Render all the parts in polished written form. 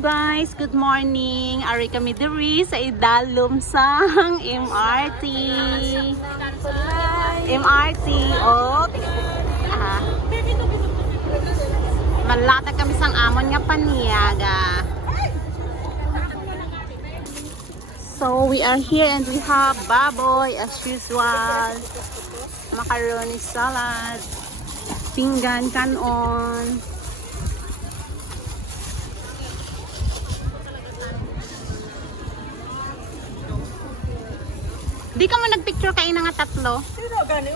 guys, good morning. Ari kami diri sa idalom sang MRT. MRT. Oh. Malatag kami sang amon nga paniaga. So we are here and we have baboy as usual. Macaroni salad. Pinggan kanon. Di ka mo nagpicture kayo nga tatlo? Sino gani?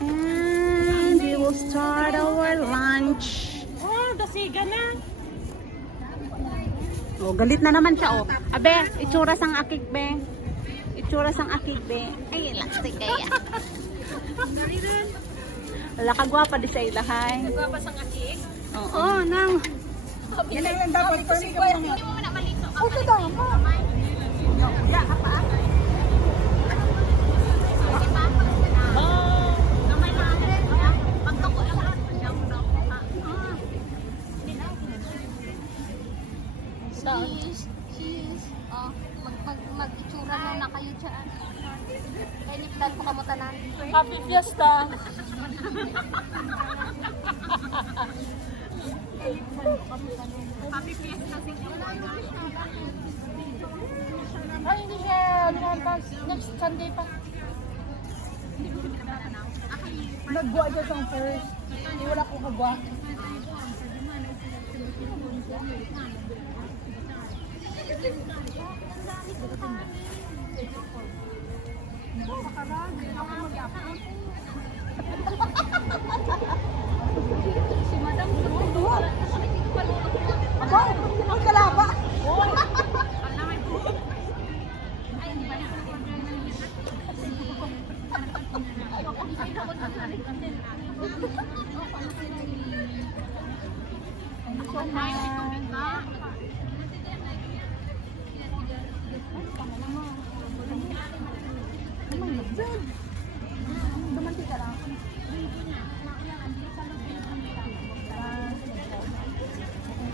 And we will start our lunch. Oh, dasiga na. Oh, galit na naman siya, oh. Abe, itsura sang akik, be. Itsura sang akik, be. Ay, lastik kaya. Wala ka gwapa di sa ilahay. Nagwapa sang akik? Oo, nang. Yan na yung dapat for me. Hindi mo na malito. Oh, ito daw. Ya, apa? Mag-itsura na kayo dyan. Kaya niplan po kamo tanan. Happy Fiesta! Happy Fiesta! Ay, hindi siya lumampas. Next Sunday pa. Nagbuwa dyan sa first. Hindi wala ko kagwa. Si Madam Tudo. Aba, ang kalaba.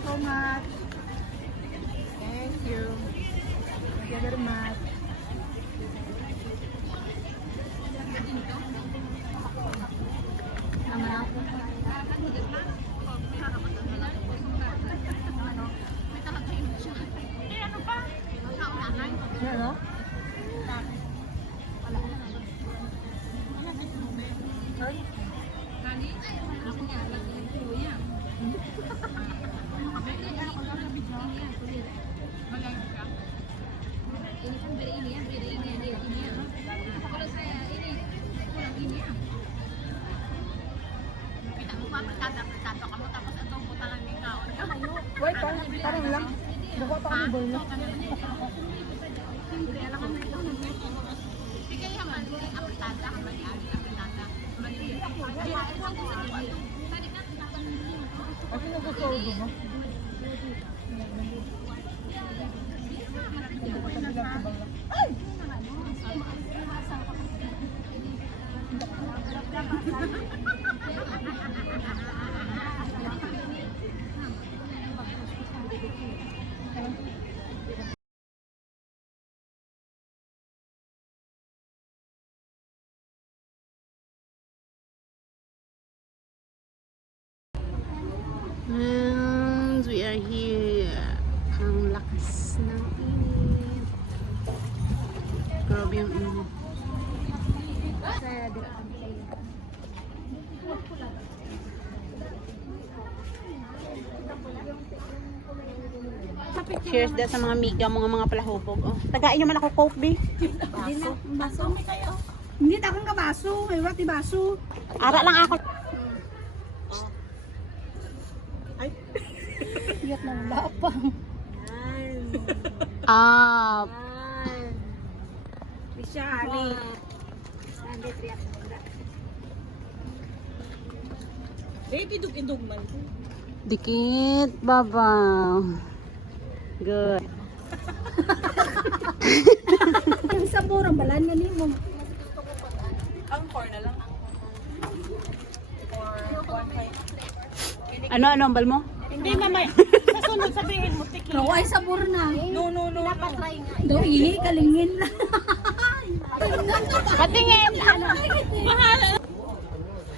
So much. Thank you. Thank you very much. Ano? Wait, parang lang. Nakuha pa kami boy na. Ako nagsasabi mo? Ay! And we are here. Ang lakas ng init. Grabe yung init. Cheers dahil sa mga miga, mga palahubog. Oh. Tagain nyo man ako Coke, be. Baso. Hindi takang ka baso. May wati baso. Ara lang ako. Ay. Iyat ng lapang. Up. Bishali. Baby, dug-indug man. Dikit, baba. Good. Ang core na lang. Ano ang bal mo? Hindi mamay. Sa sunod sabihin mo, tiki. Raway sabor na. No. Napatry nga. Do ihi, kalingin na. Patingin! Ano?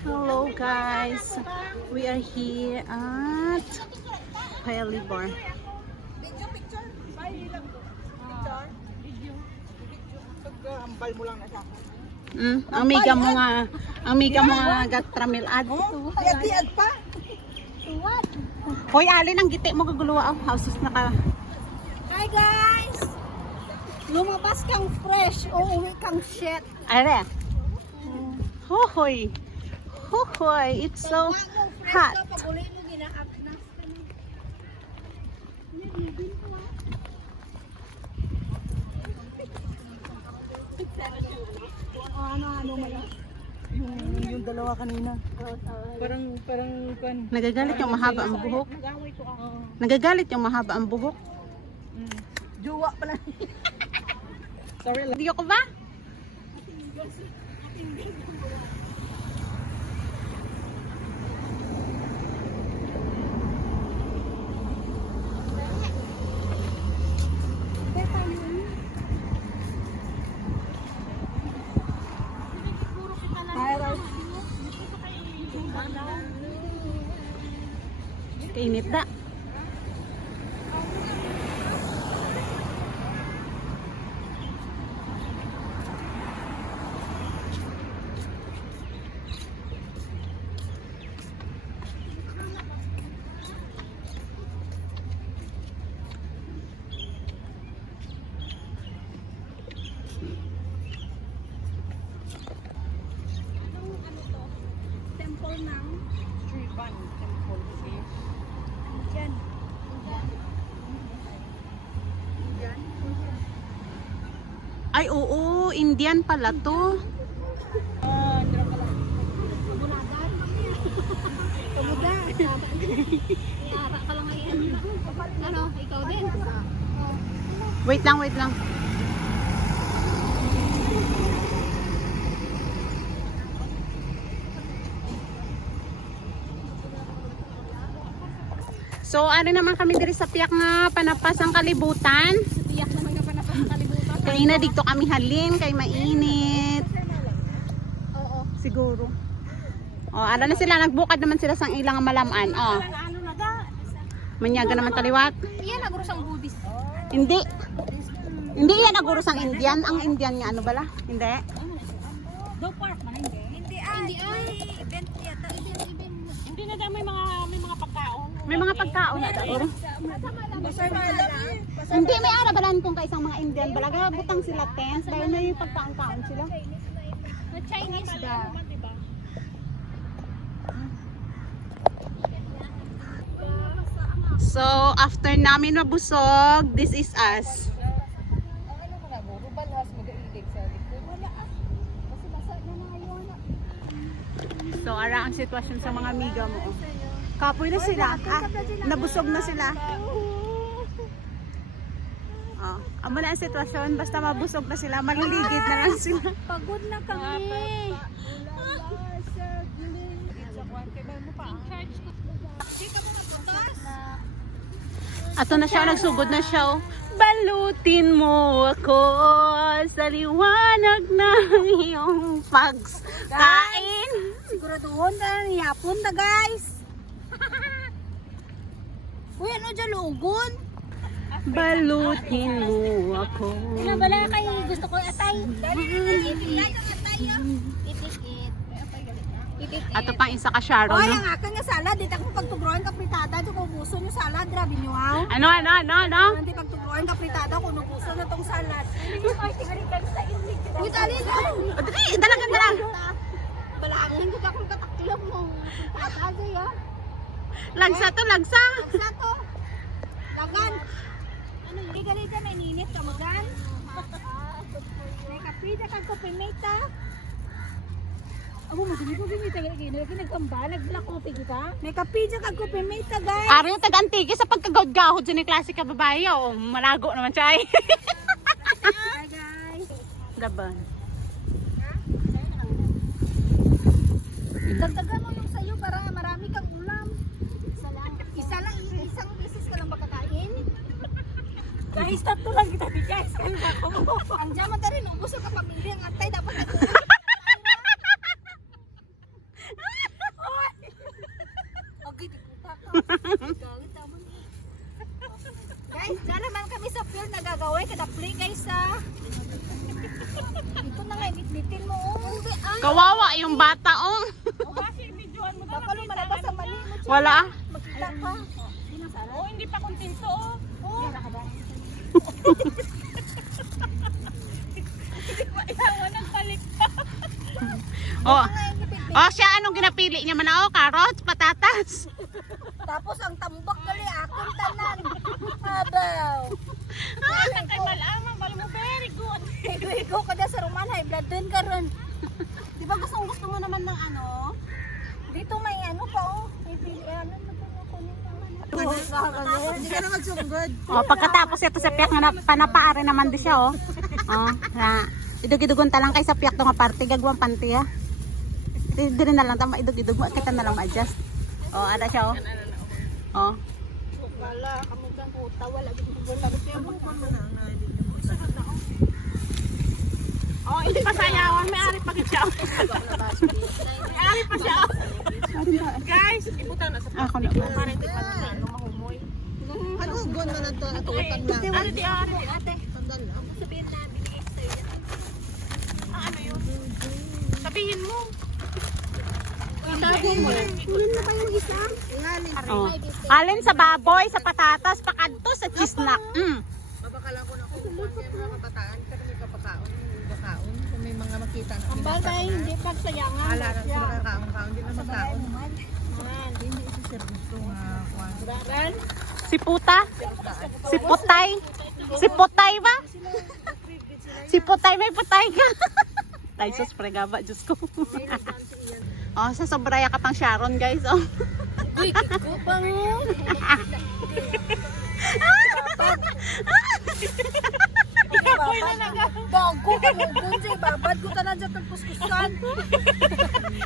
Hello guys! We are here at Pelibar. Picture. Bye lang. Picture. Video. Ambal mo lang na sa akin. Ang miga mo nga gatramilad. Oh, yati-ad pa. What? Hoy, alin ang giti mo kaguluwa ang houses na ka. Hi guys! Lumabas kang fresh, uuwi kang shit. Are. Hohoy. Hohoy, it's so hot. Pag uli mo gina-upnas ka na. Ano mala? Yung dalawa kanina. Parang kan. Nagagalit yung mahaba ang buhok. Nagagalit yung mahaba ang buhok. Jowa pala. Sorry lang. Video ko ba? Kainit da. Temple ng Triban Temple. Diyan. Ay, oo. Indian pala to. Bulagan. Kamuda. Yara ka lang ngayon. Ano, ikaw din. Wait lang, wait lang. So, ano naman kami diri sa piyak nga panapas ang kalibutan. Tiyak naman nga pa na kalibutan. Kaya na dito kami halin, kay mainit. Oo. Siguro. Oh, ano na sila, nagbukad naman sila sang ilang malaman. Oh. Ano na ga? Manyaga naman taliwat. Iyan na ang Buddhist. Hindi. Hindi yan naguro sang Indian. Ang Indian nga ano bala? Hindi. Do park man hindi. Hindi ay. Event yata. Hindi na daw may mga pagkaon. May mga pagkaon na siguro. Basta malam eh. Hindi, may arabalan kung kaisang mga Indian. Balaga, butang sila tents. Dahil may pagkaon-kaon sila. Na Chinese da. So, after namin mabusog, this is us. So, ara ang sitwasyon sa mga amiga mo. Kapoy na sila. Nabusog na sila. Oh, amo na ang sitwasyon. Basta mabusog na sila, maliligid na lang sila. Pagod na kami. Ato na siya, nagsugod na siya. Oh. Balutin mo ako sa liwanag ng iyong pagkain. Siguraduhon na yapon na guys. Uy, ano dyan lugon? Balutin mo ako. Bala kay gusto ko atay. Ato pang isa ka Sharon. Oy, No? ang akin nga salad, di ko pagtugroan ka pritada, di ko ubuso yung salad, grabe nyo wow. Ano? Hindi pagtugroan ka pritada, kung ubuso na tong salad. Uy, dali lang. O, dali, dalang. Balangin ko akong katakilap mo. Tatagay ah. Lagsa to, lagsa. Sa to. Lagan. Ano, hindi ganito may ninit ka magan. May kapita kang kopimeta. Amo madali ko bimita lagi nagkamba, nag-black coffee kita. May kapita kang kopimeta guys. Ari yung tag-antigi sa pagkagawad-gahod sa ni klase ka babae. Oh, malago naman siya. Hi guys. Laban. Dagdagan mo yung sayo para marami kang ulam. Isang beses ka lang makakain. Guys, tatlo lang kita di guys. Ang jaman na rin, ubos ka pamilya. Ang atay dapat na okay, tikuta ka. Galit naman. Guys, dyan naman kami sa field nagagawin. Kada-play guys ha. Ito na nga, ibit-bitin mo. Hindi, ay. Kawawa yung bata, oh. Baka lumalabas ang mali mo. Chika. Wala. Magkita ka. Oh, hindi pa kontento oh. Oh. Iyawan ng balik. Oh. Oh, siya anong ginapili niya man, oh? Carrots, patatas. Tapos ang tambak gali akong tanan. Abaw. Kay malamang, bali mo very good. Ikaw ka sa Roman, high blood din ka ron. Di ba gusto mo naman ng ano? Dito may ano pa oh. May pili, ano Hindi ka na magsugod. Oh, pagkatapos ito sa piyak nga panapaari naman di siya, oh. Oh, na idug-idugon ta lang kay sa piyak to nga parte gagawang panty ha. Dili na lang tama idug-idug kita na lang ma-adjust. Oh, ada siya, oh. Oh. wala, kamugang kuta, wala. Wala siya Oh, hindi pa sayawan. May ari pa siya. May ari pa siya. Guys, ibutan na sa Ako na ba? para ito pa ano mahumoy. ano, gon na to, natutang lang. Ari di ari. Ate, Sandal lang. sabihin na, binigay ko sa'yo yan. Ano yun? Sabihin mo. Sabi mo, kunin na tayo isa. Oh. Alin sa baboy, sa patatas, pakadto sa chisnak. Mabakalan ko na ako kung mga kabataan. Kasi may kapakaon. Bakaon. Kung may mga makita na. Ang bagay, hindi pagsayangan. Alaran sila kakaon-kaon. Hindi na magkaon. Naman. Hindi isi service nga kuwan. Baran. Si puta? Si putay? Si putay ba? Si putay, may putay ka. Tay sus pregaba, Diyos ko. Oh, sa sobraya ka pang Sharon, guys. Oh. Uy, ko pang. Ikapoy na naga. Bago ka mo dun siya. Babad ko tanan dyan tagpuskusan.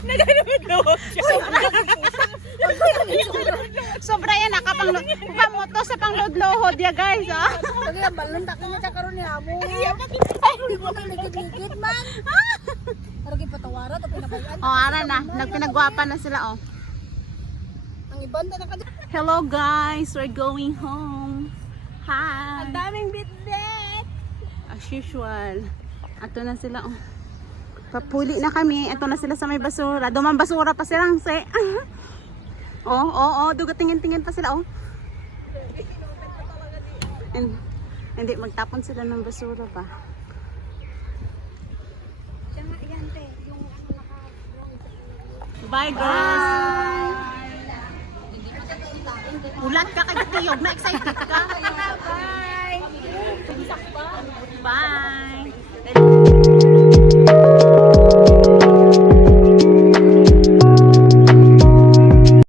Naganood siya. Sobraya na ka pang pamoto sa pang lod-lohod ya, guys. Oh. Lagi ang balon takin niya siya karon ni Amo. Ay, hindi mo na ligid-ligid man. Pero gipatawara to pinabayan. Oh, ara na. Nagpinagwapa na sila, oh. Ang ibanda na kada. Hello, guys. We're going home. Hi. Ang daming bitbit. As usual. Ato na sila, oh. Papuli na kami. Ato na sila sa may basura. Dumang basura pa silang, se. Oh. Duga tingin-tingin pa sila, oh. Hindi, magtapon sila ng basura pa. Siya nga yan, te. Yung ano naka... Bye, guys. Ulat ka kay Tiyog. Na-excited ka. Bye! Bye.